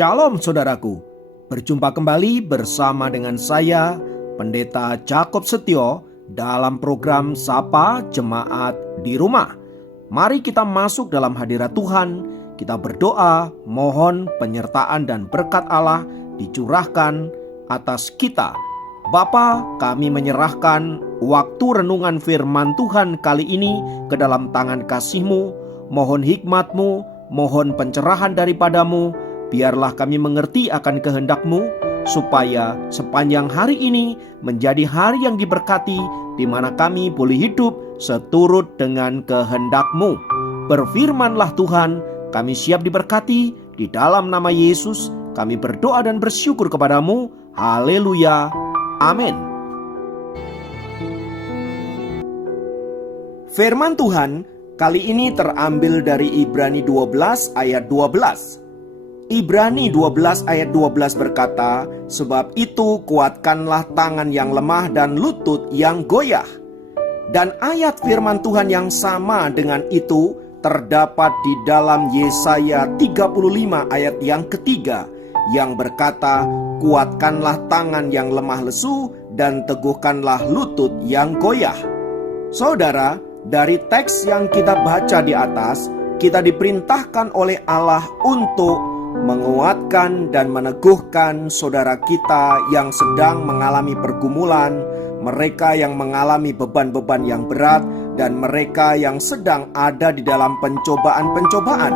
Shalom saudaraku, berjumpa kembali bersama dengan saya, Pendeta Jakob Setio, dalam program Sapa Jemaat di Rumah. Mari kita masuk dalam hadirat Tuhan, kita berdoa, mohon penyertaan dan berkat Allah dicurahkan atas kita. Bapa, kami menyerahkan waktu renungan firman Tuhan kali ini ke dalam tangan kasih-Mu. Mohon hikmat-Mu, mohon pencerahan daripadamu. Biarlah kami mengerti akan kehendak-Mu, supaya sepanjang hari ini menjadi hari yang diberkati, di mana kami boleh hidup seturut dengan kehendak-Mu. Berfirmanlah Tuhan, kami siap diberkati. Di dalam nama Yesus kami berdoa dan bersyukur kepadamu. Haleluya, amin. Firman Tuhan kali ini terambil dari Ibrani 12 ayat 12. Ibrani 12 ayat 12 berkata, "Sebab itu kuatkanlah tangan yang lemah dan lutut yang goyah." Dan ayat firman Tuhan yang sama dengan itu terdapat di dalam Yesaya 35 ayat yang ketiga, yang berkata, "Kuatkanlah tangan yang lemah lesu dan teguhkanlah lutut yang goyah." Saudara, dari teks yang kita baca di atas, kita diperintahkan oleh Allah untuk menguatkan dan meneguhkan saudara kita yang sedang mengalami pergumulan, mereka yang mengalami beban-beban yang berat, dan mereka yang sedang ada di dalam pencobaan-pencobaan.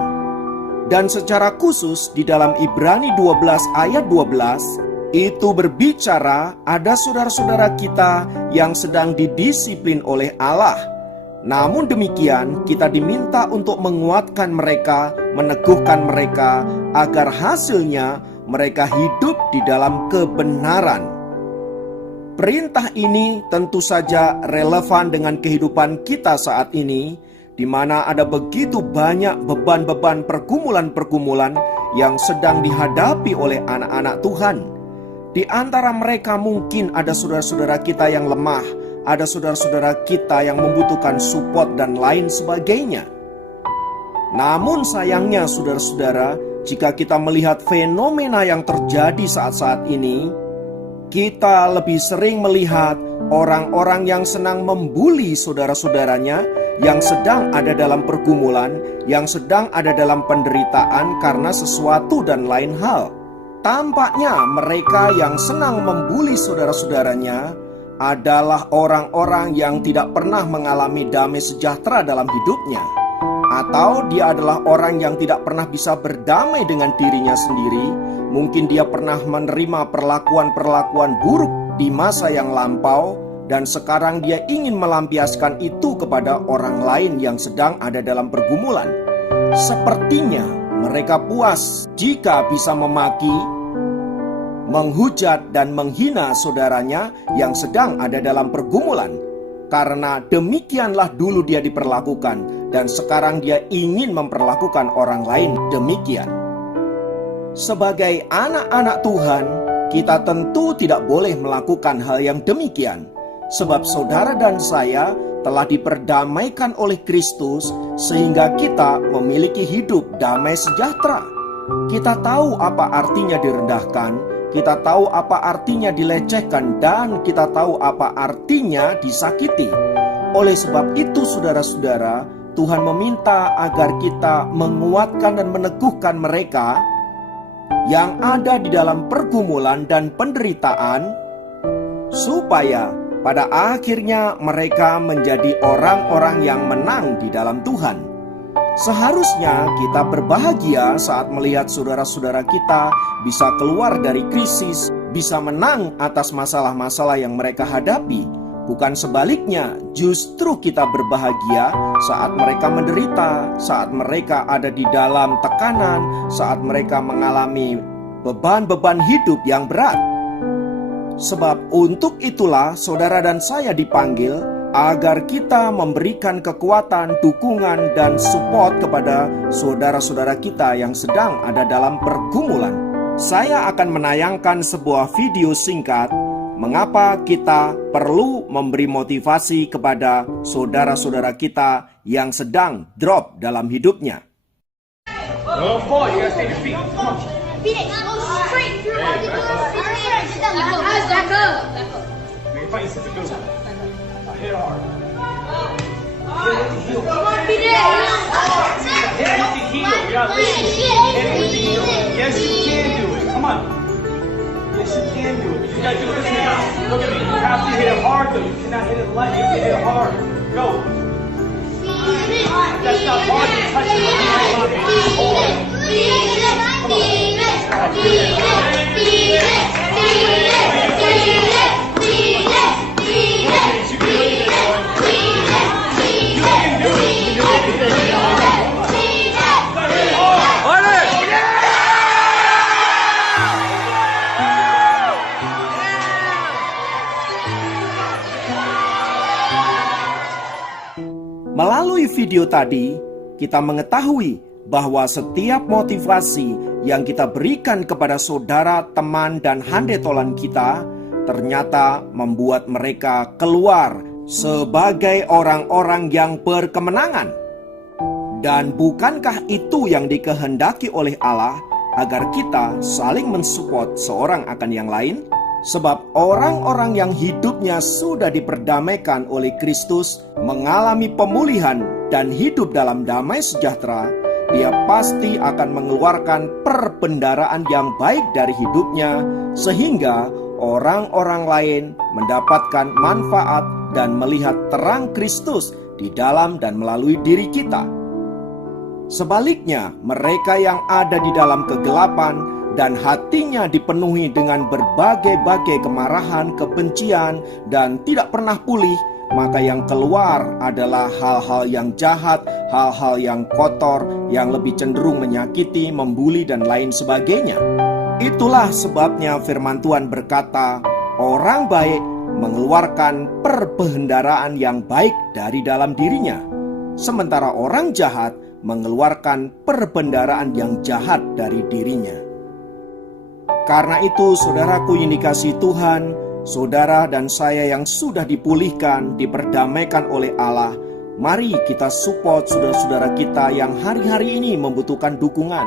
Dan secara khusus di dalam Ibrani 12 ayat 12 itu berbicara ada saudara-saudara kita yang sedang didisiplin oleh Allah. Namun demikian, kita diminta untuk menguatkan mereka, meneguhkan mereka, agar hasilnya mereka hidup di dalam kebenaran. Perintah ini tentu saja relevan dengan kehidupan kita saat ini, di mana ada begitu banyak beban-beban pergumulan-pergumulan yang sedang dihadapi oleh anak-anak Tuhan. Di antara mereka mungkin ada saudara-saudara kita yang lemah, ada saudara-saudara kita yang membutuhkan support dan lain sebagainya. Namun sayangnya saudara-saudara, jika kita melihat fenomena yang terjadi saat-saat ini, kita lebih sering melihat orang-orang yang senang membuli saudara-saudaranya yang sedang ada dalam pergumulan, yang sedang ada dalam penderitaan karena sesuatu dan lain hal. Tampaknya mereka yang senang membuli saudara-saudaranya adalah orang-orang yang tidak pernah mengalami damai sejahtera dalam hidupnya, atau dia adalah orang yang tidak pernah bisa berdamai dengan dirinya sendiri. Mungkin dia pernah menerima perlakuan-perlakuan buruk di masa yang lampau, dan sekarang dia ingin melampiaskan itu kepada orang lain yang sedang ada dalam pergumulan. Sepertinya mereka puas jika bisa memaki, menghujat dan menghina saudaranya yang sedang ada dalam pergumulan. Karena demikianlah dulu dia diperlakukan, dan sekarang dia ingin memperlakukan orang lain demikian. Sebagai anak-anak Tuhan, kita tentu tidak boleh melakukan hal yang demikian. Sebab saudara dan saya telah diperdamaikan oleh Kristus, sehingga kita memiliki hidup damai sejahtera. Kita tahu apa artinya direndahkan, kita tahu apa artinya dilecehkan, dan kita tahu apa artinya disakiti. Oleh sebab itu saudara-saudara, Tuhan meminta agar kita menguatkan dan meneguhkan mereka yang ada di dalam pergumulan dan penderitaan, supaya pada akhirnya mereka menjadi orang-orang yang menang di dalam Tuhan. Seharusnya kita berbahagia saat melihat saudara-saudara kita bisa keluar dari krisis, bisa menang atas masalah-masalah yang mereka hadapi. Bukan sebaliknya, justru kita berbahagia saat mereka menderita, saat mereka ada di dalam tekanan, saat mereka mengalami beban-beban hidup yang berat. Sebab untuk itulah saudara dan saya dipanggil agar kita memberikan kekuatan, dukungan, dan support kepada saudara-saudara kita yang sedang ada dalam pergumulan. Saya akan menayangkan sebuah video singkat mengapa kita perlu memberi motivasi kepada saudara-saudara kita yang sedang drop dalam hidupnya. Number 4, you gotta stay to feet. Come on. Phoenix, go straight through. Back up. Make a fight, sister. Go. Hit hard. Come on, Phoenix. Hit with the heel. You gotta listen. Hit it with the heel. Yes, you can do it. Come on. Yes, you can do it. But you gotta do this now. Look at me. You have to hit it hard, though. You cannot hit it light. You have to hit it hard. Go. That's not hard. You touch it. Melalui video tadi, kita mengetahui bahwa setiap motivasi yang kita berikan kepada saudara, teman, dan handetolan kita ternyata membuat mereka keluar sebagai orang-orang yang berkemenangan. Dan bukankah itu yang dikehendaki oleh Allah agar kita saling mensupport seorang akan yang lain? Sebab orang-orang yang hidupnya sudah diperdamaikan oleh Kristus mengalami pemulihan dan hidup dalam damai sejahtera, dia pasti akan mengeluarkan perbendaharaan yang baik dari hidupnya, sehingga orang-orang lain mendapatkan manfaat dan melihat terang Kristus di dalam dan melalui diri kita. Sebaliknya, mereka yang ada di dalam kegelapan dan hatinya dipenuhi dengan berbagai-bagai kemarahan, kebencian, dan tidak pernah pulih, maka yang keluar adalah hal-hal yang jahat, hal-hal yang kotor, yang lebih cenderung menyakiti, membuli, dan lain sebagainya. Itulah sebabnya firman Tuhan berkata, orang baik mengeluarkan perbendaharaan yang baik dari dalam dirinya, sementara orang jahat mengeluarkan perbendaharaan yang jahat dari dirinya. Karena itu, saudaraku yang dikasihi Tuhan, saudara dan saya yang sudah dipulihkan, diperdamaikan oleh Allah, mari kita support saudara-saudara kita yang hari-hari ini membutuhkan dukungan,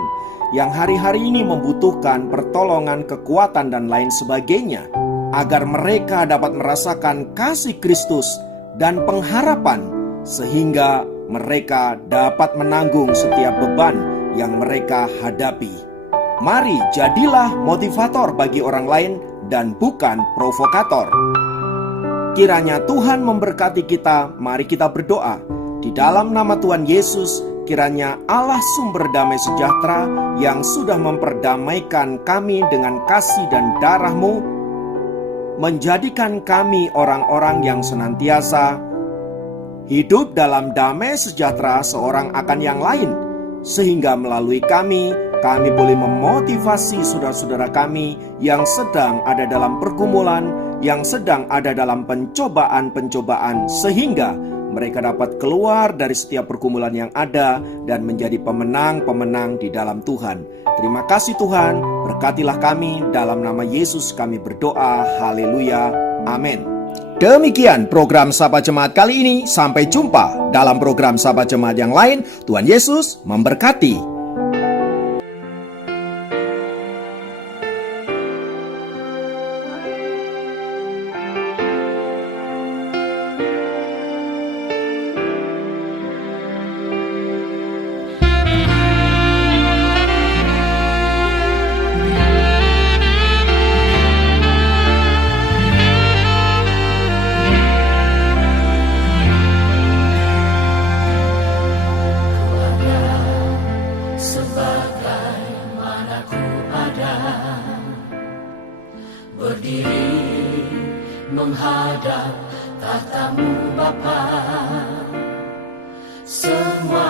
yang hari-hari ini membutuhkan pertolongan, kekuatan, dan lain sebagainya, agar mereka dapat merasakan kasih Kristus dan pengharapan, sehingga mereka dapat menanggung setiap beban yang mereka hadapi. Mari jadilah motivator bagi orang lain dan bukan provokator. Kiranya Tuhan memberkati kita. Mari kita berdoa. Di dalam nama Tuhan Yesus, kiranya Allah sumber damai sejahtera yang sudah memperdamaikan kami dengan kasih dan darah-Mu, menjadikan kami orang-orang yang senantiasa hidup dalam damai sejahtera seorang akan yang lain, sehingga melalui kami boleh memotivasi saudara-saudara kami yang sedang ada dalam pergumulan, yang sedang ada dalam pencobaan-pencobaan, sehingga mereka dapat keluar dari setiap pergumulan yang ada dan menjadi pemenang-pemenang di dalam Tuhan. Terima kasih Tuhan, berkatilah kami, dalam nama Yesus kami berdoa, haleluya, amin. Demikian program Sahabat Jemaat kali ini. Sampai jumpa dalam program Sahabat Jemaat yang lain. Tuhan Yesus memberkati. Berdiri menghadap tatamu Bapa, semua